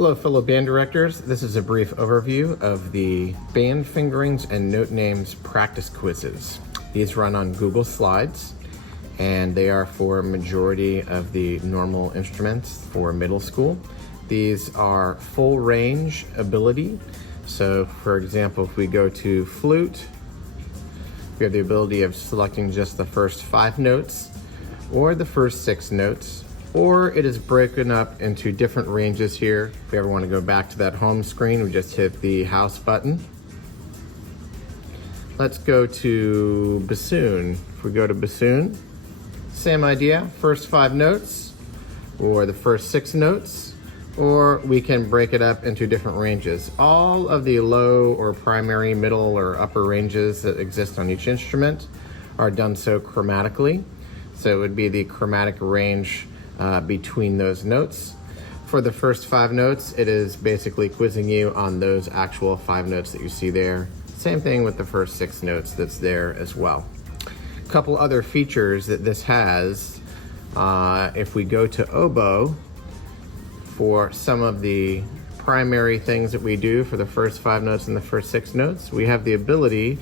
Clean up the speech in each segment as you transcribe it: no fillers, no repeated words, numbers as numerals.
Hello fellow band directors, this is a brief overview of the band fingerings and note names practice quizzes. These run on Google Slides and they are for a majority of the normal instruments for middle school. These are full range ability. So for example, if we go to flute, we have the ability of selecting just the first 5 notes or the first 6 notes, or it is broken up into different ranges here. If we ever want to go back to that home screen, we just hit the house button. Let's go to bassoon. If we go to bassoon, same idea, first 5 notes, or the first 6 notes, or we can break it up into different ranges. All of the low or primary, middle, or upper ranges that exist on each instrument are done so chromatically. So it would be the chromatic range between those notes. For the first 5 notes, it is basically quizzing you on those actual 5 notes that you see there. Same thing with the first 6 notes that's there as well. A couple other features that this has, if we go to oboe, for some of the primary things that we do for the first 5 notes and the first 6 notes, we have the ability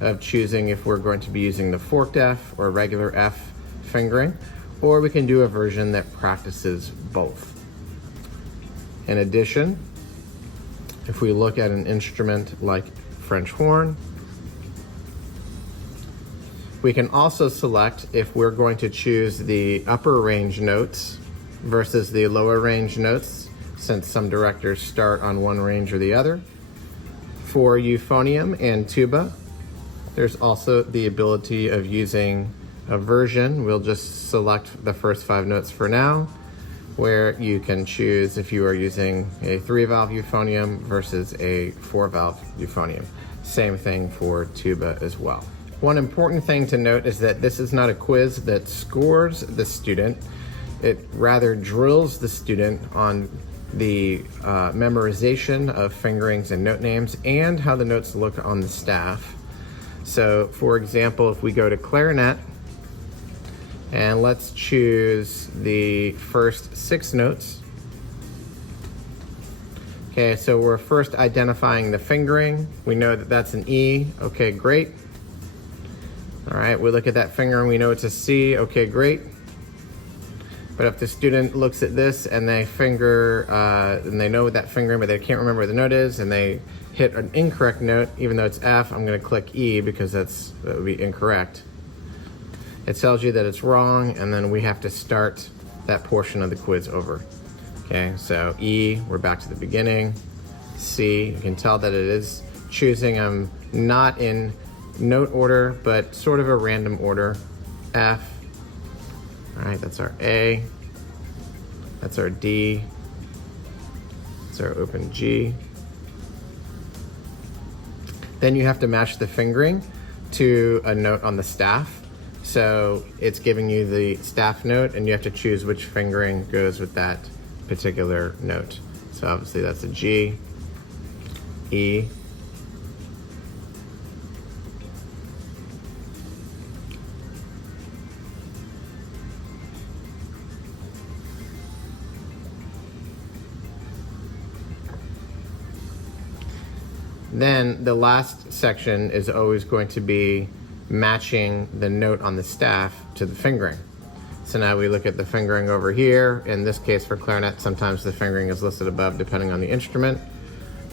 of choosing if we're going to be using the forked F or regular F fingering, or we can do a version that practices both. In addition, if we look at an instrument like French horn, we can also select if we're going to choose the upper range notes versus the lower range notes, since some directors start on one range or the other. For euphonium and tuba, there's also the ability of using a version. We'll just select the first 5 notes for now, where you can choose if you are using a 3-valve euphonium versus a 4-valve euphonium. Same thing for tuba as well. One important thing to note is that this is not a quiz that scores the student. It rather drills the student on the memorization of fingerings and note names and how the notes look on the staff. So for example, if we go to clarinet, and let's choose the first 6 notes. Okay, so we're first identifying the fingering. We know that that's an E. Okay, great. All right, we look at that finger and we know it's a C. Okay, great. But if the student looks at this and they finger, and they know that fingering, but they can't remember where the note is, and they hit an incorrect note, even though it's F, I'm gonna click E because that would be incorrect. It tells you that it's wrong, and then we have to start that portion of the quiz over. Okay, so E, we're back to the beginning. C, you can tell that it is choosing them not in note order, but sort of a random order. F, all right, that's our A. That's our D. That's our open G. Then you have to match the fingering to a note on the staff. So it's giving you the staff note and you have to choose which fingering goes with that particular note. So obviously that's a G, E, then the last section is always going to be matching the note on the staff to the fingering. So now we look at the fingering over here. In this case for clarinet, sometimes the fingering is listed above depending on the instrument.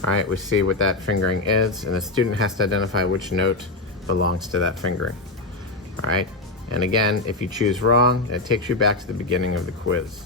All right, we see what that fingering is, and the student has to identify which note belongs to that fingering. All right, and again, if you choose wrong, it takes you back to the beginning of the quiz.